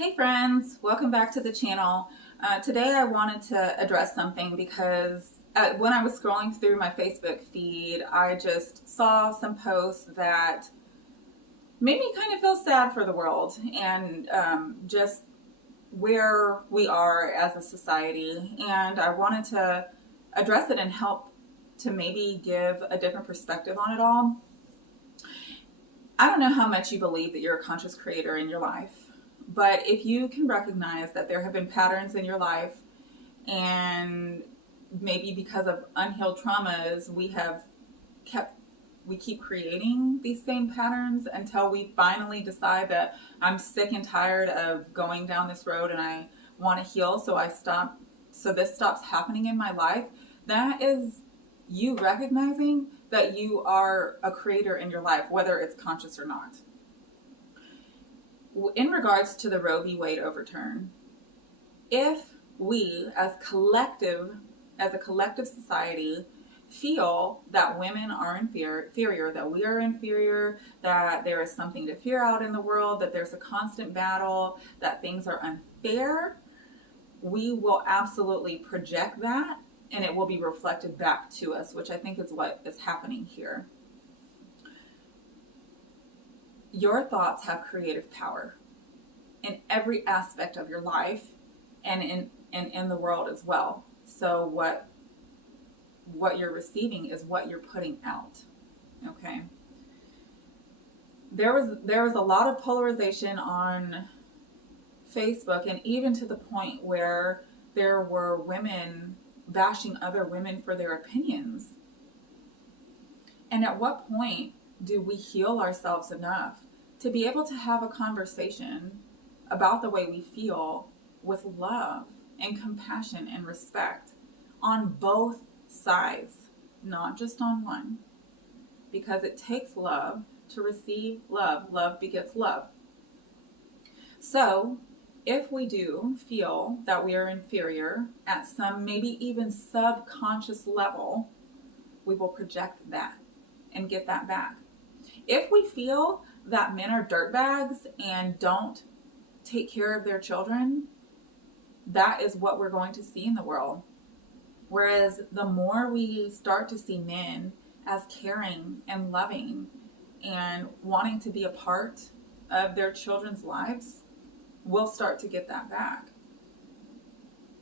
Hey friends, welcome back to the channel. Today I wanted to address something because when I was scrolling through my Facebook feed, I just saw some posts that made me kind of feel sad for the world and just where we are as a society. And I wanted to address it and help to maybe give a different perspective on it all. I don't know how much you believe that you're a conscious creator in your life, but if you can recognize that there have been patterns in your life and maybe because of unhealed traumas, we keep creating these same patterns until we finally decide that I'm sick and tired of going down this road and I want to heal, so this stops happening in my life. That is you recognizing that you are a creator in your life, whether it's conscious or not. In regards to the Roe v. Wade overturn, if we as a collective society feel that women are inferior, that we are inferior, that there is something to fear out in the world, that there's a constant battle, that things are unfair, we will absolutely project that and it will be reflected back to us, which I think is what is happening here. Your thoughts have creative power in every aspect of your life and in the world as well. So what you're receiving is what you're putting out. Okay. There was a lot of polarization on Facebook, and even to the point where there were women bashing other women for their opinions. And at what point do we heal ourselves enough to be able to have a conversation about the way we feel with love and compassion and respect on both sides, not just on one? Because it takes love to receive love. Love begets love. So if we do feel that we are inferior at some maybe even subconscious level, we will project that and get that back. If we feel that men are dirtbags and don't take care of their children, that is what we're going to see in the world. Whereas the more we start to see men as caring and loving and wanting to be a part of their children's lives, we'll start to get that back.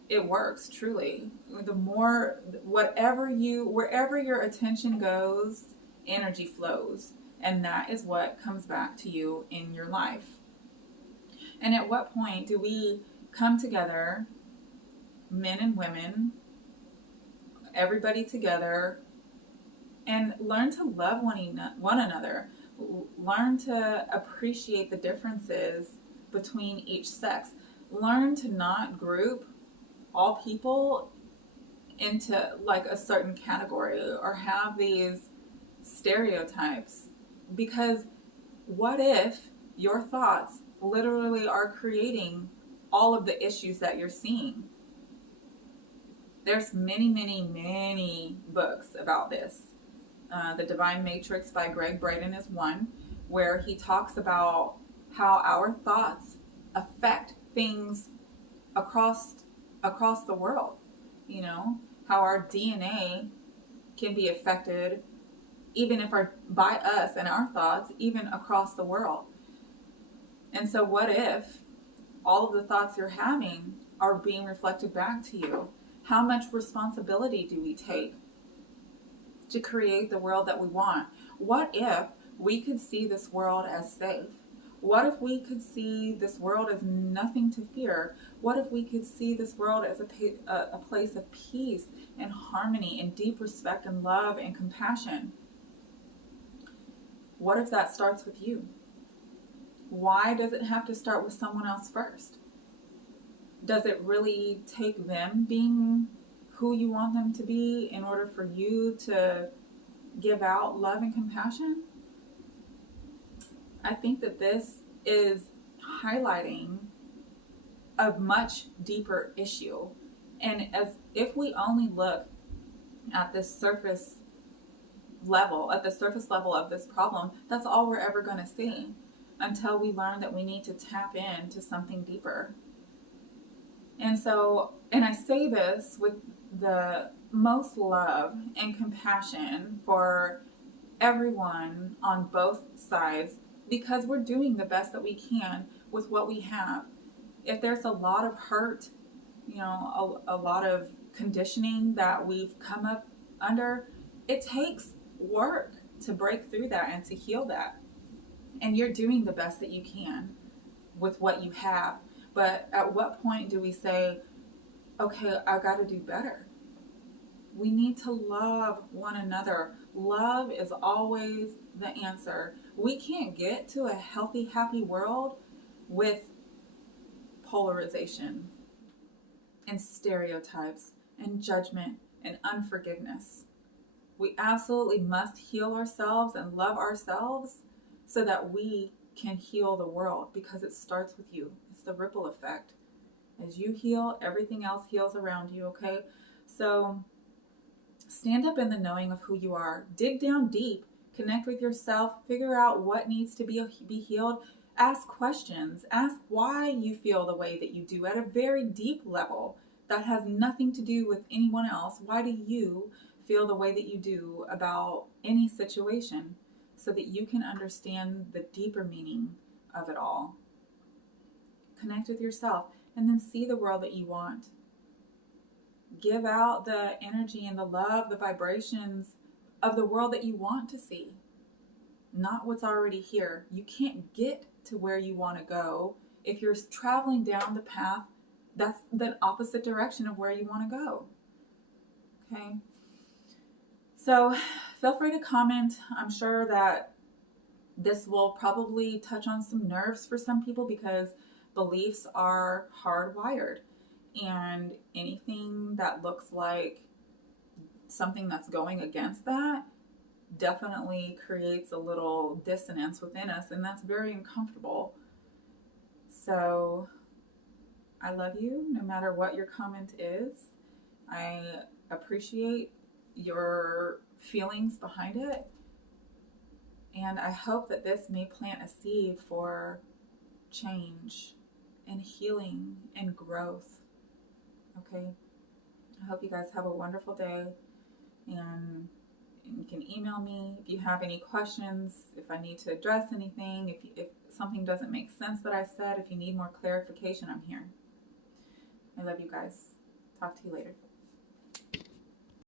It works, truly. The more, wherever your attention goes, energy flows. And that is what comes back to you in your life. And at what point do we come together, men and women, everybody together, and learn to love one another, learn to appreciate the differences between each sex, learn to not group all people into like a certain category or have these stereotypes? Because what if your thoughts literally are creating all of the issues that you're seeing? There's many books about this. The Divine Matrix by Gregg Braden is one, where he talks about how our thoughts affect things across the world. You know, how our DNA can be affected even by us and our thoughts, even across the world. And so what if all of the thoughts you're having are being reflected back to you? How much responsibility do we take to create the world that we want? What if we could see this world as safe? What if we could see this world as nothing to fear? What if we could see this world as a place of peace and harmony and deep respect and love and compassion? What if that starts with you? Why does it have to start with someone else first? Does it really take them being who you want them to be in order for you to give out love and compassion? I think that this is highlighting a much deeper issue. And if we only look at this surface level of this problem, that's all we're ever going to see. until we learn that we need to tap into something deeper. And so, and I say this with the most love and compassion for everyone on both sides, because we're doing the best that we can with what we have. If there's a lot of hurt, a lot of conditioning that we've come up under, it takes work to break through that and to heal that. And you're doing the best that you can with what you have. But at what point do we say, okay, I've got to do better? We need to love one another. Love is always the answer. We can't get to a healthy, happy world with polarization and stereotypes and judgment and unforgiveness. We absolutely must heal ourselves and love ourselves so that we can heal the world, because it starts with you. It's the ripple effect. As you heal, everything else heals around you, okay? So stand up in the knowing of who you are. Dig down deep. Connect with yourself. Figure out what needs to be healed. Ask questions. Ask why you feel the way that you do at a very deep level that has nothing to do with anyone else. Why do you feel the way that you do about any situation, so that you can understand the deeper meaning of it all? Connect with yourself and then see the world that you want. Give out the energy and the love, the vibrations of the world that you want to see, not what's already here. You can't get to where you want to go if you're traveling down the path that's the opposite direction of where you want to go. Okay? So feel free to comment. I'm sure that this will probably touch on some nerves for some people, because beliefs are hardwired. And anything that looks like something that's going against that definitely creates a little dissonance within us, and that's very uncomfortable. So I love you no matter what your comment is. I appreciate your feelings behind it, and I hope that this may plant a seed for change and healing and growth. Okay? I hope you guys have a wonderful day, and you can email me if you have any questions, if I need to address anything, if something doesn't make sense that I said, if you need more clarification, I'm here. I love you guys. Talk to you later.